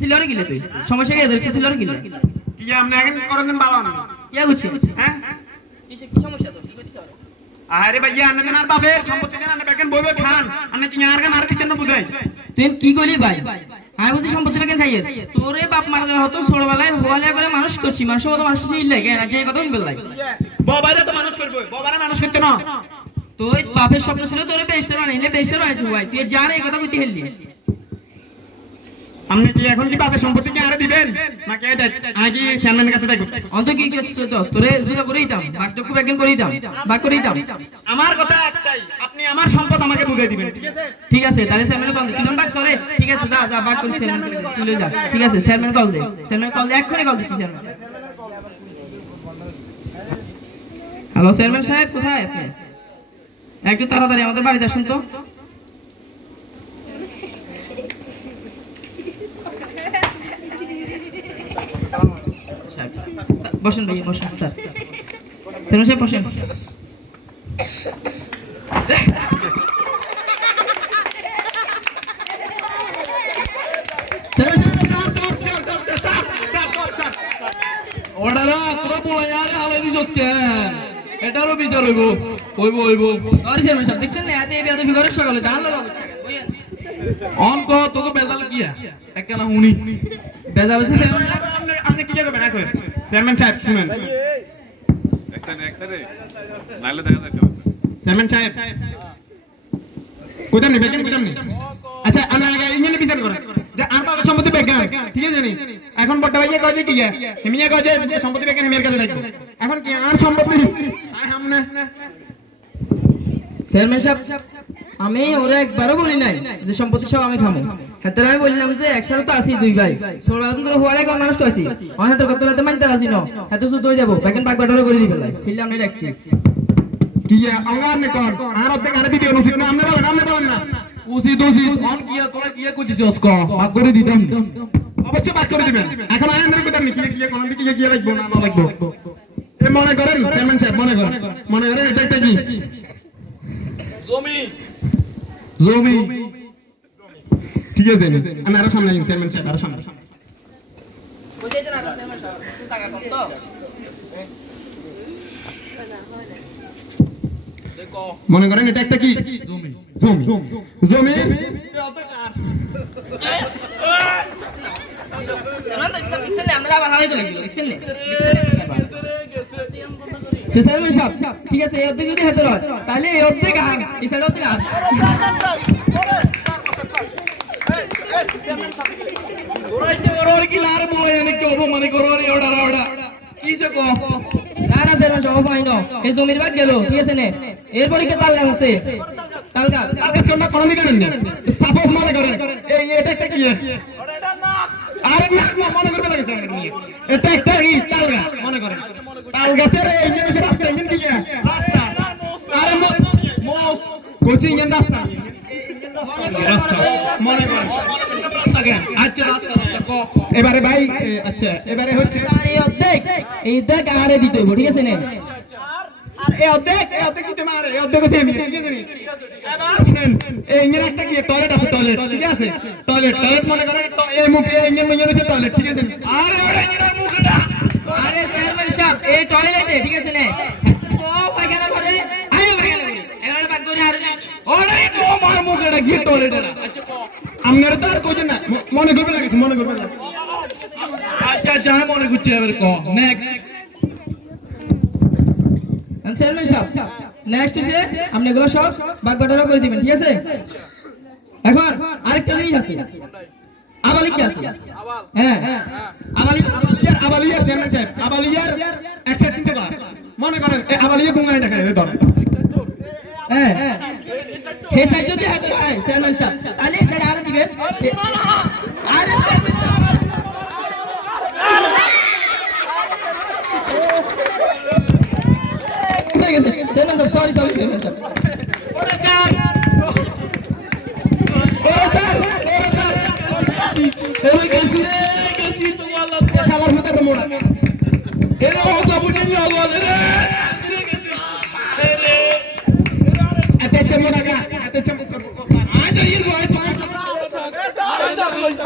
সিলরে গিলে তুই সমস্যা কি ধরছিস সিলরে গিলে কি আপনি এখন করেন দেন বাবা আমি কি করছিস হ্যাঁ কি সমস্যা তোর কি করছিস আরে ভাইয়া আনন্দ আর বাপের সম্পত্তি দেন আনন্দ বেকেন বইবে খান আপনি কি আর গান আর কি কেন বুঝাই তুই কি কইলি ভাই আমি বলছি সম্পত্তি বেকেন খাইয়ে তোরে বাপ মারা দেওয়া হতো ছোটবেলায় হওয়ালে করে মানুষ করছি মানুষের মতো মানুষ ছিল লাগে না যে কথা বললাই বাবারে তো মানুষ করবে বাবারে মানুষ করতে না তুই বাপের স্বপ্ন ছিল তোরে বেস্টার বানাইলে বেস্টার বানাইছিস ভাই তুই জান এই কথা কইতে হেললি আপনি কি এখন কি বাপের সম্পত্তি কি আরে দিবেন নাকি আগে চেয়ারম্যানের কাছে দেখো অন্ত কি করছিস তোরে জুতা করেই দাম বাকটা খুব একদিন করেই দাম বাক করেই দাম আমার কথা একটাই আপনি আমার সম্পদ আমাকে বুঝিয়ে দিবেন ঠিক আছে ঠিক আছে তাহলে চেয়ারম্যান কল দে কিজন বাক সরে ঠিক আছে যা যা বাক করে চেয়ারম্যান তুই যা ঠিক আছে চেয়ারম্যান কল দে এক্ষুনি কল দিচ্ছি চেয়ারম্যান হ্যালো চেয়ারম্যান সাহেব কোথায় আপনি একটু তাড়াতাড়ি আমাদের বাড়িতে আসুন তো বসেন ভাই বসেন স্যার চেয়ারম্যান সাহেব বসেন ওডারা তোরা বলে আরে হালাই দিছস কেন এটারও বিচার হইব আরে চেয়ারম্যান সাহেব দেখছেন না এতে বিয়াদে ফিগরের সকালে দাঁড়াল লাগছে অন কো তোকে বেজাল কিয়া একখানা হুনি বেজাল হচ্ছে চেয়ারম্যান সাহেব আপনি কি করবেন এখন চেয়ারম্যান সাহেব শুনেন নাইলে দেখা যাইতো চেয়ারম্যান সাহেব কোথায় নেই বেকেন কোথায় নেই আচ্ছা আমি আগে ইঞ্জিনে বিচার করেন যে আর বাবার সম্পত্তি বেকেন ঠিক আছে জানি এখন বড় ভাইয়া কয় যে কি হেমিয়া কয় যে সম্পত্তি বেকেন হেমিয়ার কাছে রাখবো এখন কি আর সম্পত্তি আয় হামনে চেয়ারম্যান সাহেব আমি ওরা একবারও বলি নাই যে সম্পত্তি সব আমি খামো হাতে আমি বললাম যে একসাথে তো আসি দুই ভাই ছোটবেলা থেকে হওয়ালে কোন মানুষ তো আসি অন হাতে কত রাতে মানতে আসি না এত সুদ হয়ে যাবো তখন পাক বাটারে করে দিবে লাই ফিল্লে আমি রাখছি কি অঙ্গার নে কোন আর অর্ধেক আরে দিতে অনুচিত না আপনি বলেন না উচিত অন কিয়া তোরা কিয়া কইছিস ক ভাগ করে দিতাম অবশ্যই বাদ করে দিবেন এখন আয় আমরা কোথায় কি কোন দিকে কি লাগবো না লাগবো এ মনে করেন চেয়ারম্যান সাহেব মনে করেন এটা একটা কি জমি ঠিক আছে আমি আরো সামনে চেয়ারম্যান সাহেব আরো সামনে মনে করেন এটা একটা কি জমি জমি চেয়ারম্যান সাহেব ঠিক আছে এই অর্ধেক যদি হাতে হয় তাহলে এই অর্ধেক আর এই সাইড অর্ধেক আর ওরা কি লার বলে এনে কি অপমান করো রে ওডা কিছে কো না না চেয়ারম্যান সাহেব ফাইন এই জমির ভাগ গেল ঠিক আছে নে এরপরে কি তাল লাগছে তাল গাছ আগে চন্না কোন দিকে নেন সাপোজ মনে করেন এই এটা একটা কি আরে না মনে করবে লাগে এটা একটা কি তাল গাছ মনে করেন তাল গাছের এই যে রাস্তা ইঞ্জিন কি রাস্তা আরে মোস কোচিং এর রাস্তা মনে করেন আচ্ছা রাস্তা কো এবারে ভাই আচ্ছা এবারে হচ্ছে এই অর্ধেক আরে দিতে হইব ঠিক আছে নে আর এই অর্ধেক কি তোমার এই অর্ধেক হচ্ছে আমি ঠিক আছে এবার শুনেন এই ইঞ্জিন একটা কি টয়লেট আছে টয়লেট ঠিক আছে টয়লেট মনে করেন এই মুখে এই ইঞ্জিন হচ্ছে টয়লেট ঠিক আছে আরে ওটা ইঞ্জিনের মুখটা আরে চেয়ারম্যান সাহেব এই টয়লেটে ঠিক আছে নে ও পায়খানা করে আয় পায়খানা করে এবারে ভাগ করে আর ওটাই তো আমার মুখটা কি টয়লেট আচ্ছা আপনারা তো আর কইছেন না মনে করবে না কিছু মনে করবে না আচ্ছা মনে করছি এবারে ক নেক্সট চেয়ারম্যান সাহেব নেক্সট হইছে আপনি এগুলো সব ভাগ বাটোয়ারা করে দিবেন ঠিক আছে এখন আরেকটা জিনিস আছে আবালি কি আছে হ্যাঁ আবালিয়ার চেয়ারম্যান সাহেব আবালিয়ার একসাথে তিনটে বার মনে করেন এই আবালিয়া গুঙ্গাই টাকা ধর হ্যাঁ হে সাইড যদি হাত হয় চেয়ারম্যান সাহেব তাহলে এই সাইড আরো দিবেন আরে চেয়ারম্যান সাহেব চেয়ারম্যান সাহেব সরি চেয়ারম্যান সাহেব গেছি তোমার শালার মতো মোড়া এরা ওসা বুঝে নিয়ে গেল রে এত মোড়া গা এত আজ এর গয় লইছে